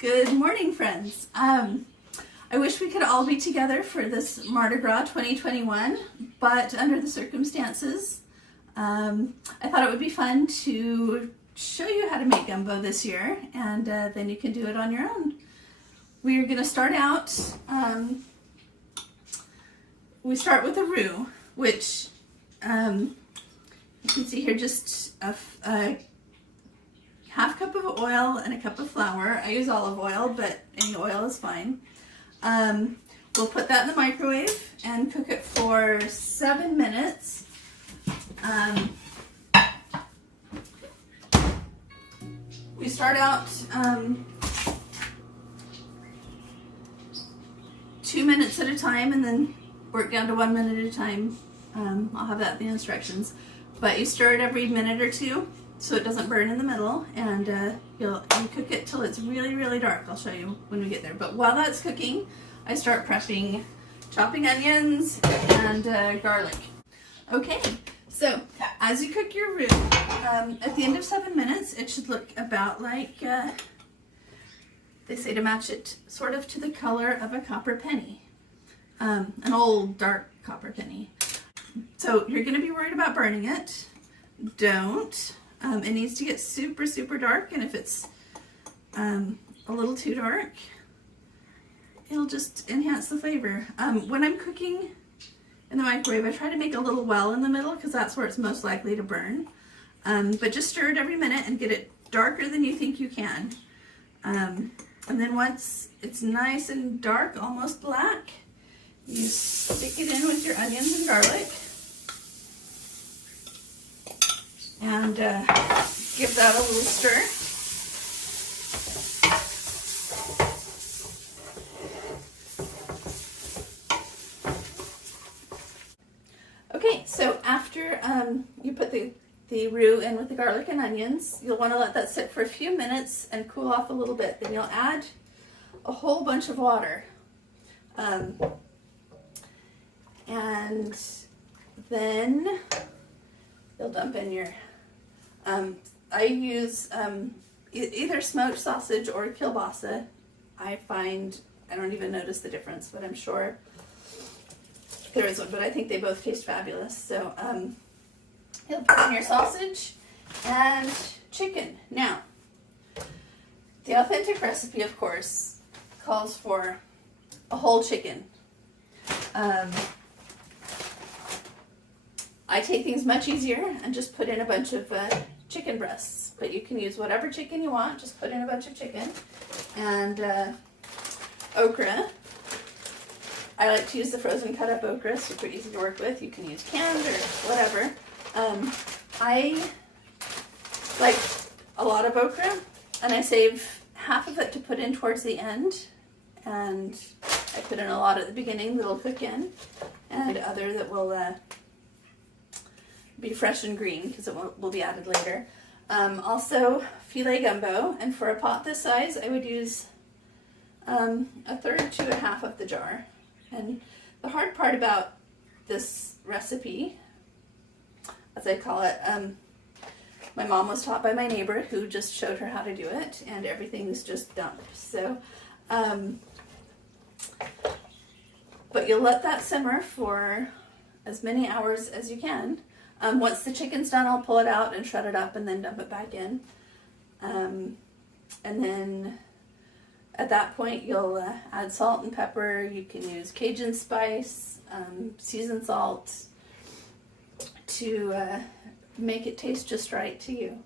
Good morning, friends. I wish we could all be together for this Mardi Gras 2021, but under the circumstances, I thought it would be fun to show you how to make gumbo this year, and then you can do it on your own. We are going to start out, we start with a roux, which you can see here just a half cup of oil and a cup of flour. I use olive oil, but any oil is fine. We'll put that in the microwave and cook it for 7 minutes. We start out 2 minutes at a time and then work down to 1 minute at a time. I'll have that in the instructions. But you stir it every minute or two so it doesn't burn in the middle, and you cook it till it's really, really dark. I'll show you when we get there. But while that's cooking, I start prepping chopping onions and garlic. Okay, so as you cook your roux, at the end of 7 minutes, it should look about like, they say to match it sort of to the color of a copper penny, an old dark copper penny. So you're going to be worried about burning it. Don't. It needs to get super, super dark, and if it's a little too dark, it'll just enhance the flavor. When I'm cooking in the microwave, I try to make a little well in the middle because that's where it's most likely to burn. But just stir it every minute and get it darker than you think you can. And then once it's nice and dark, almost black, you stick it in with your onions and garlic. And give that a little stir. Okay, so after you put the roux in with the garlic and onions, you'll want to let that sit for a few minutes and cool off a little bit. Then you'll add a whole bunch of water. And then you'll dump in your I use either smoked sausage or kielbasa. I find I don't even notice the difference, but I'm sure there is one. But I think they both taste fabulous. So you'll put in your sausage and chicken. Now, the authentic recipe, of course, calls for a whole chicken. I take things much easier and just put in a bunch of chicken breasts, but you can use whatever chicken you want. Just put in a bunch of chicken and okra. I like to use the frozen cut up okra, super easy to work with. You can use canned or whatever. I like a lot of okra, and I save half of it to put in towards the end, and I put in a lot at the beginning that'll cook in, and other that will be fresh and green because it will be added later. Also filet gumbo, and for a pot this size I would use a third to a half of the jar. And the hard part about this recipe, as I call it, my mom was taught by my neighbor who just showed her how to do it, and everything's just dumped. So but you'll let that simmer for as many hours as you can. Once the chicken's done, I'll pull it out and shred it up and then dump it back in. And then at that point, you'll add salt and pepper. You can use Cajun spice, seasoned salt to make it taste just right to you.